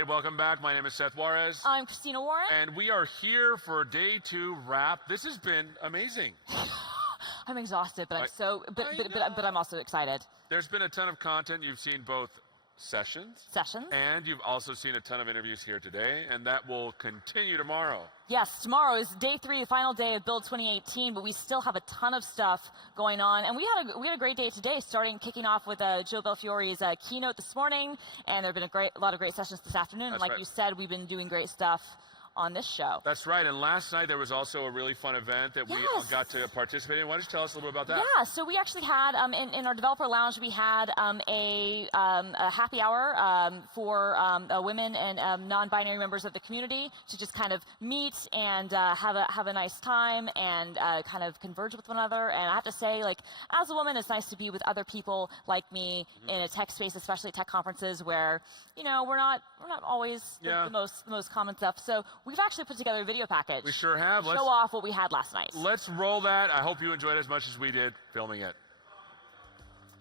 right, welcome back. My name is Seth Juarez. I'm Christina Warren. And we are here for day 2 wrap. This has been amazing. I'm exhausted, but I'm also excited. There's been a ton of content. You've seen both sessions. And you've also seen a ton of interviews here today, and that will continue tomorrow. Yes, tomorrow is day 3, the final day of Build 2018, but we still have a ton of stuff going on. And we had a great day today, kicking off with Joe Belfiore's keynote this morning, and there have been a lot of great sessions this afternoon. That's and like right. you said, we've been doing great stuff on this show. That's right. And last night there was also a really fun event that we got to participate in. Why don't you tell us a little bit about that? Yeah, so we actually had, in our developer lounge, we had a happy hour for women and non-binary members of the community to just kind of meet and have a nice time and kind of converge with one another. And I have to say, like, as a woman, it's nice to be with other people like me in a tech space, especially at tech conferences where, you know, we're not always the most common stuff. So we've actually put together a video package. We sure have. Show off what we had last night. Let's roll that. I hope you enjoyed it as much as we did filming it.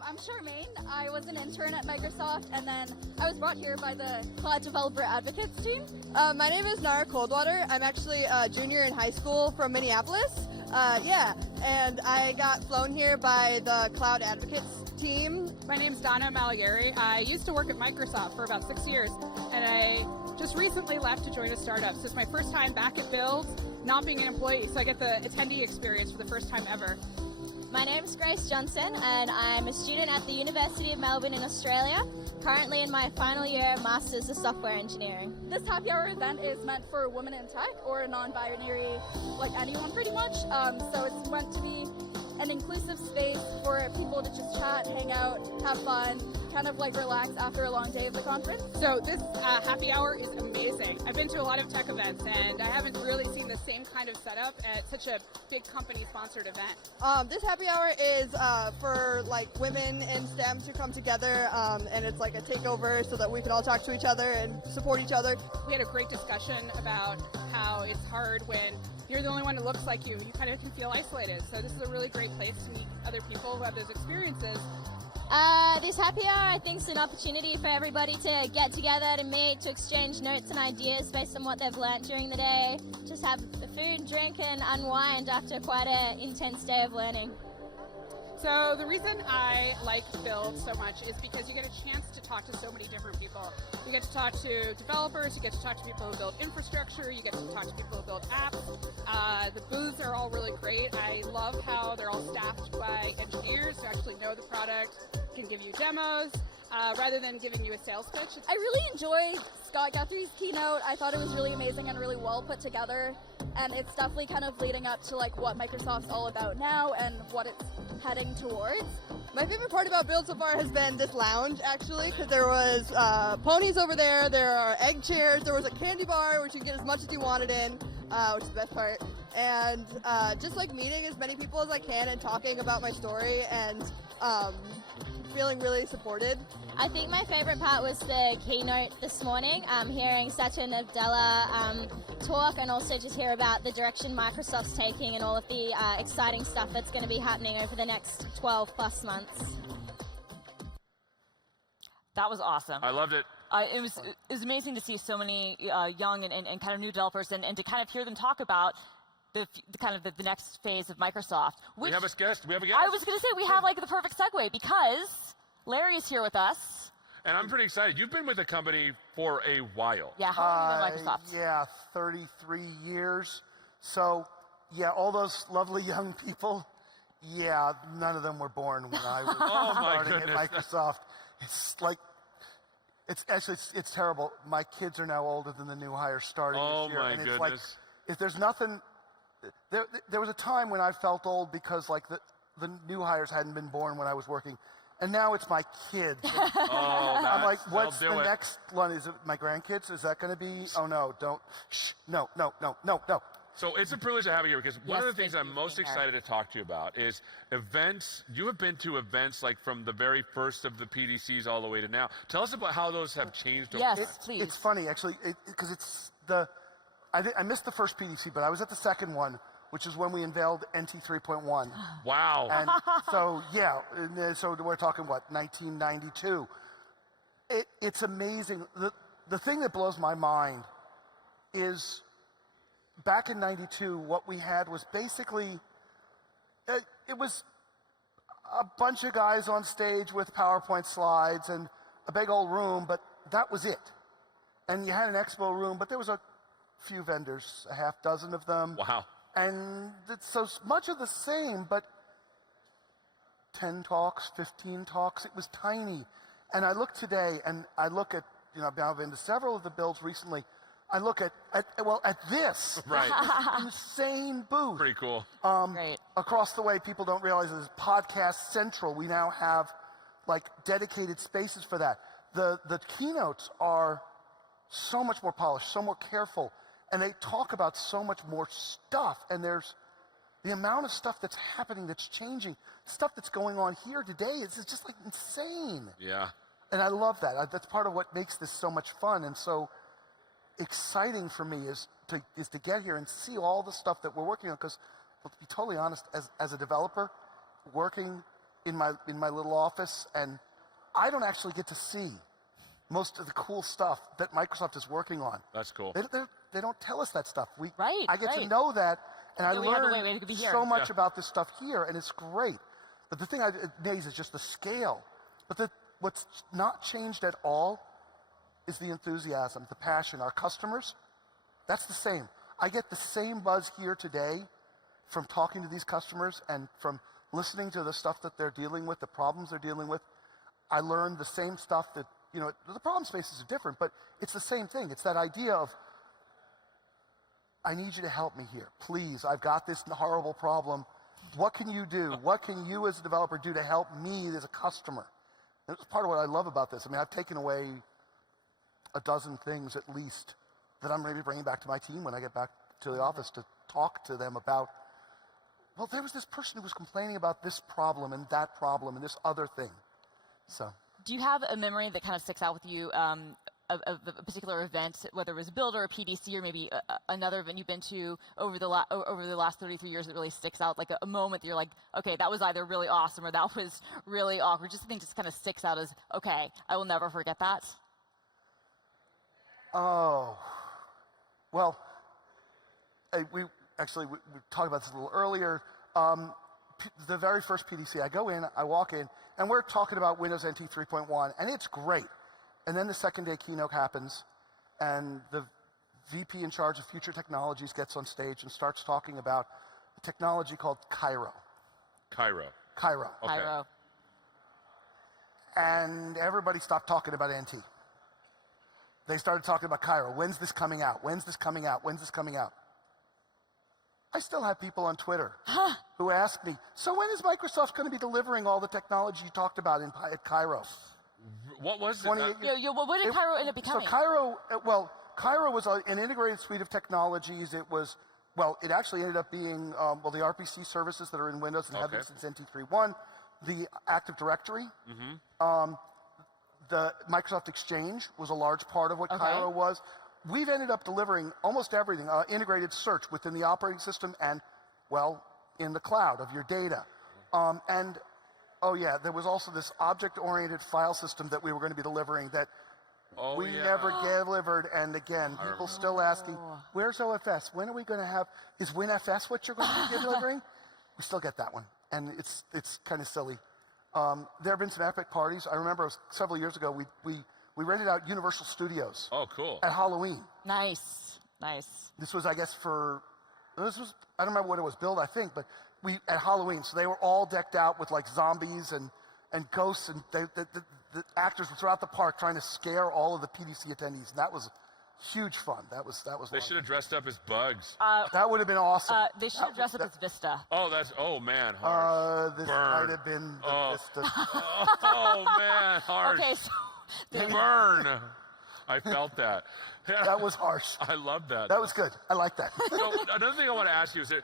I'm Charmaine. I was an intern at Microsoft, and then I was brought here by the Cloud Developer Advocates team. My name is Nara Coldwater. I'm actually a junior in high school from Minneapolis. And I got flown here by the Cloud Advocates team. My name's Donna Malieri. I used to work at Microsoft for about 6 years, and I just recently left to join a startup. So it's my first time back at Build, not being an employee, so I get the attendee experience for the first time ever. My name's Grace Johnson, and I'm a student at the University of Melbourne in Australia, currently in my final year Masters of Software Engineering. This happy hour event is meant for women in tech or non-binary, like anyone pretty much. So it's meant to be an inclusive space for people to just chat, hang out, have fun, kind of like relax after a long day of the conference. So this happy hour is amazing. I've been to a lot of tech events, and I haven't really seen the same kind of setup at such a big company-sponsored event. This happy hour is for like women in STEM to come together, and it's like a takeover so that we can all talk to each other and support each other. We had a great discussion about how it's hard when you're the only one who looks like you. You kind of can feel isolated. So this is a really great place to meet other people who have those experiences. This happy hour, I think, is an opportunity for everybody to get together, to meet, to exchange notes and ideas based on what they've learnt during the day. Just have the food, drink, and unwind after quite an intense day of learning. So the reason I like Build so much is because you get a chance to talk to so many different people. You get to talk to developers, you get to talk to people who build infrastructure, you get to talk to people who build apps. The booths are all really great. I love how they're all staffed by engineers who actually know the product, can give you demos, rather than giving you a sales pitch. I really enjoyed Scott Guthrie's keynote. I thought it was really amazing and really well put together. And it's definitely kind of leading up to like what Microsoft's all about now and what it's heading towards. My favorite part about Build so far has been this lounge, actually, because there was ponies over there, there are egg chairs, there was a candy bar, which you can get as much as you wanted in, which is the best part. And just like meeting as many people as I can and talking about my story and feeling really supported. I think my favorite part was the keynote this morning, hearing Satya Nadella talk and also just hear about the direction Microsoft's taking and all of the exciting stuff that's going to be happening over the next 12 plus months. That was awesome. I loved it. It was amazing to see so many young and kind of new developers and to kind of hear them talk about the next phase of Microsoft. We have a guest. I was going to say we have like the perfect segue because Larry's here with us. And I'm pretty excited. You've been with the company for a while. Yeah, how long have you been at Microsoft? Yeah, 33 years. So, yeah, all those lovely young people, yeah, none of them were born when I was starting at Microsoft. It's like, it's terrible. My kids are now older than the new hires starting this year. Oh, my and it's goodness. like, if there's nothing, there was a time when I felt old because like the new hires hadn't been born when I was working. And now it's my kids. I'm like, what's the next one? Is it my grandkids? Is that going to be? Oh, no, don't. Shh, no. So it's a privilege to have you here because one of the things I'm most excited to talk to you about is events. You have been to events like from the very first of the PDCs all the way to now. Tell us about how those have changed. Yes, please. It's funny, actually, because I missed the first PDC, but I was at the second one, which is when we unveiled NT 3.1. Wow. And so, yeah, so we're talking, what, 1992. It's amazing. the thing that blows my mind is back in '92, what we had was basically, it was a bunch of guys on stage with PowerPoint slides and a big old room, but that was it. And you had an expo room, but there was a few vendors, a half dozen of them. Wow. And it's so much of the same, but 10 talks, 15 talks, it was tiny. And I look today, and I look at, I've been to several of the builds recently. I look at this. Right. Insane booth. Pretty cool. Great. Across the way, people don't realize this Podcast Central. We now have like dedicated spaces for that. The keynotes are so much more polished, so more careful, and they talk about so much more stuff. And there's the amount of stuff that's happening, that's changing, stuff that's going on here today. It's just like insane. Yeah. And I love that. That's part of what makes this so much fun and so exciting for me is to get here and see all the stuff that we're working on. Because, to be totally honest, as a developer, working in my little office, and I don't actually get to see most of the cool stuff that Microsoft is working on. That's cool. They don't tell us that stuff. Right, I get to right. know that, and I So we have a learn way to be here. so much about this stuff here, and it's great. But the thing that amazes is just the scale. But what's not changed at all is the enthusiasm, the passion. Our customers, that's the same. I get the same buzz here today from talking to these customers and from listening to the stuff that they're dealing with, the problems they're dealing with. I learned the same stuff that, the problem spaces are different, but it's the same thing. It's that idea of, I need you to help me here. Please, I've got this horrible problem. What can you do? What can you as a developer do to help me as a customer? And that's part of what I love about this. I mean, I've taken away a dozen things at least that I'm going to be bringing back to my team when I get back to the office to talk to them about, well, there was this person who was complaining about this problem and that problem and this other thing. So. Do you have a memory that kind of sticks out with you of a particular event, whether it was a build or a PDC or maybe another event you've been to over the last 33 years that really sticks out, like a moment that you're like, okay, that was either really awesome or that was really awkward. Just something just kind of sticks out as, okay, I will never forget that. Oh, well, we talked about this a little earlier. The very first PDC, I walk in, and we're talking about Windows NT 3.1, and it's great. And then the second day keynote happens, and the VP in charge of future technologies gets on stage and starts talking about a technology called Cairo. Cairo. Cairo. Okay. Cairo. And everybody stopped talking about NT. They started talking about Cairo. When's this coming out? When's this coming out? When's this coming out? I still have people on Twitter who ask me, so when is Microsoft going to be delivering all the technology you talked about at Cairo? What was it? 28 years. Well, what did Cairo end up becoming? So Cairo was an integrated suite of technologies. It actually ended up being, the RPC services that are in Windows and have been since NT 3.1, the Active Directory, the Microsoft Exchange was a large part of what Cairo was. We've ended up delivering almost everything, integrated search within the operating system and, in the cloud of your data. There was also this object-oriented file system that we were going to be delivering that we never delivered. And again, people still asking, where's OFS? When are we going to have, is WinFS what you're going to be delivering? We still get that one. And it's kind of silly. There have been some epic parties. I remember several years ago, we rented out Universal Studios. Oh, cool. At Halloween. Nice. This was, I guess, I don't remember what it was, Build, I think, but at Halloween. So they were all decked out with like zombies and ghosts, and the actors were throughout the park trying to scare all of the PDC attendees. And that was huge fun. That was They should have dressed up as bugs. that would have been awesome. They should have dressed up as Vista. Oh man, harsh. This Burn. might have been the Vista. Oh man, harsh. Okay, so Burn. I felt that. That was harsh. I love that. That was good. I like that. So another thing I want to ask you is that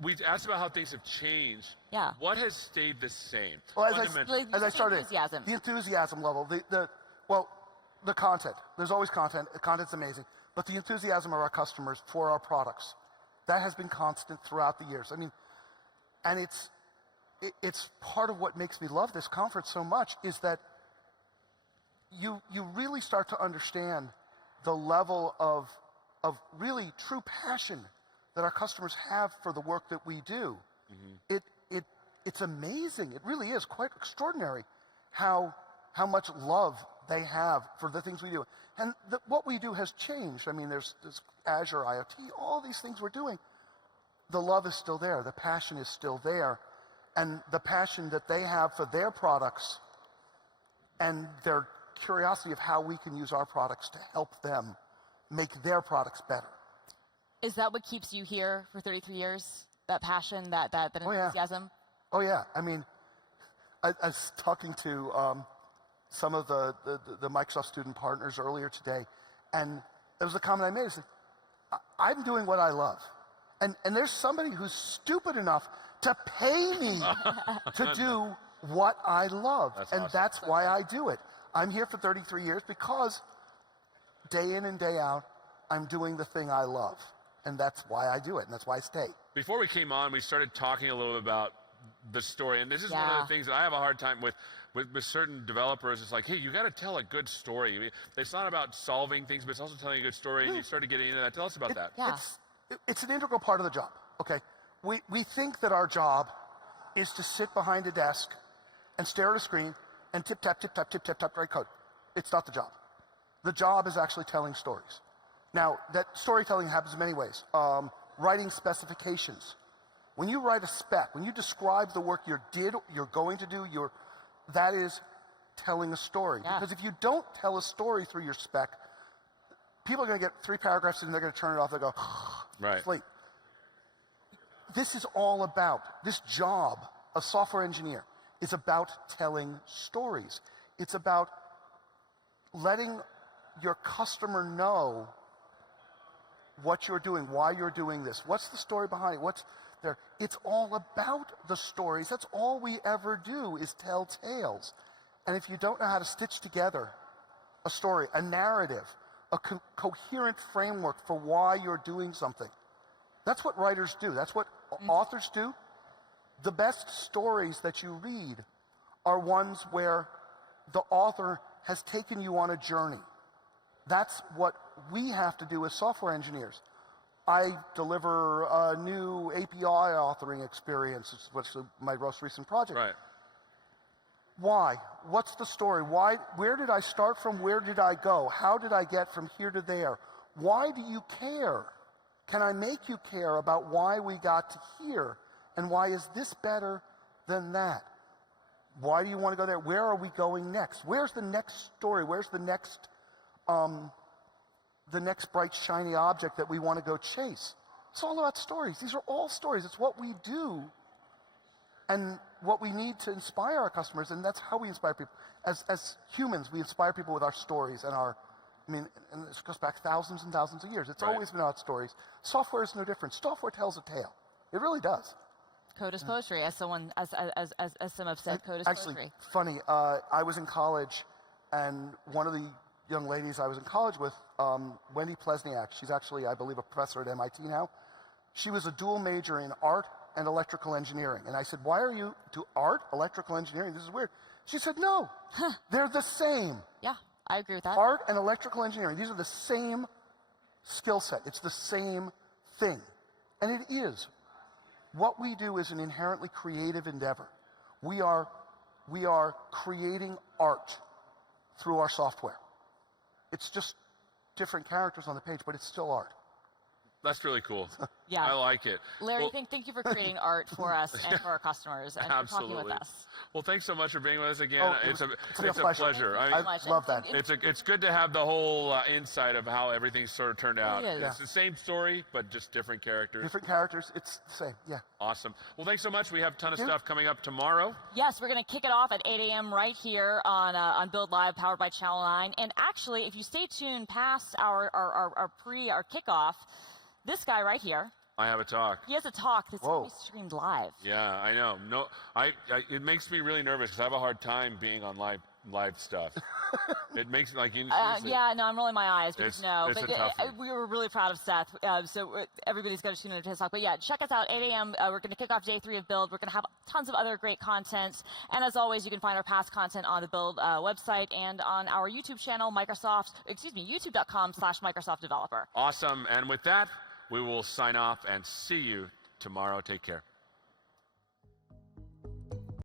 we asked about how things have changed. Yeah. What has stayed the same? Well, Fundamentally. as I started, Enthusiasm. the enthusiasm level, the content. There's always content. The content's amazing. But the enthusiasm of our customers for our products, that has been constant throughout the years. I mean, and it's part of what makes me love this conference so much is that you really start to understand the level of really true passion that our customers have for the work that we do. It's amazing. It really is quite extraordinary how much love they have for the things we do. And what we do has changed. I mean, there's Azure, IoT, all these things we're doing. The love is still there. The passion is still there. And the passion that they have for their products and their curiosity of how we can use our products to help them make their products better. Is that what keeps you here for 33 years? That passion, that Oh, yeah. enthusiasm? Oh, yeah. I mean, I was talking to some of the Microsoft student partners earlier today, and there was a comment I made. It's like, I'm doing what I love. And there's somebody who's stupid enough to pay me to do what I love. That's and awesome. that's why I do it. I'm here for 33 years because day in and day out, I'm doing the thing I love. And that's why I do it, and that's why I stay. Before we came on, we started talking a little bit about the story, and this is one Yeah. of the things that I have a hard time with certain developers. It's like, hey, you got to tell a good story. It's not about solving things, but it's also telling a good story, and you started getting into that. Tell us about that. Yeah. It's an integral part of the job, okay? We think that our job is to sit behind a desk and stare at a screen and tip-tap, tip-tap, tip-tap, tap, write code. It's not the job. The job is actually telling stories. Now, that storytelling happens in many ways. Writing specifications. When you write a spec, when you describe the work you're going to do, that is telling a story. Yeah. Because if you don't tell a story through your spec, people are going to get 3 paragraphs and they're going to turn it off. They go, Right. sleep. This is all about, this job, a software engineer, is about telling stories. It's about letting your customer know what you're doing, why you're doing this, what's the story behind it, what's there. It's all about the stories. That's all we ever do is tell tales. And if you don't know how to stitch together a story, a narrative, a coherent framework for why you're doing something, that's what writers do. That's what authors do. The best stories that you read are ones where the author has taken you on a journey. That's what we have to do as software engineers. I deliver a new API authoring experience, which is my most recent project. Right. Why? What's the story? Why? Where did I start from? Where did I go? How did I get from here to there? Why do you care? Can I make you care about why we got to here? And why is this better than that? Why do you want to go there? Where are we going next? Where's the next story? Where's the next bright, shiny object that we want to go chase? It's all about stories. These are all stories. It's what we do and what we need to inspire our customers, and that's how we inspire people. As humans, we inspire people with our stories and and this goes back thousands and thousands of years. It's Right. always been about stories. Software is no different. Software tells a tale. It really does. Code is poetry, as some have said. Code is Actually, poetry. funny, I was in college, and one of the young ladies I was in college with, Wendy Plesniak, she's actually, I believe, a professor at MIT now. She was a dual major in art and electrical engineering. And I said, why are you to art, electrical engineering? This is weird. She said, no, they're the same. Yeah, I agree with that. Art and electrical engineering, these are the same skill set. It's the same thing. And it is. What we do is an inherently creative endeavor. We are creating art through our software. It's just different characters on the page, but it's still art. That's really cool. Yeah. I like it. Larry, Well, thank you for creating art for us and for our customers and for talking absolutely. with us. Well, thanks so much for being with us again. Oh, it's a real pleasure. pleasure. Thank you I so much. love And that. it's good to have the whole insight of how everything sort of turned out. is. It's the same story, but just different characters. Different characters, it's the same, yeah. Awesome. Well, thanks so much. We have a ton of Thank you. stuff coming up tomorrow. Yes, we're going to kick it off at 8 a.m. right here on Build Live, powered by Channel 9. And actually, if you stay tuned past our kickoff, this guy right here, I have a talk. he has a talk that's Whoa. going to be streamed live. Yeah, I know. No, it makes me really nervous because I have a hard time being on live live stuff. It makes like you. Yeah, no, I'm rolling my eyes because it's a tough one. we were really proud of Seth. So everybody's got to tune into his talk. But yeah, check us out 8 a.m. We're going to kick off day 3 of Build. We're going to have tons of other great content. And as always, you can find our past content on the Build website and on our YouTube channel, youtube.com/Microsoft Developer. Awesome. And with that, we will sign off and see you tomorrow. Take care.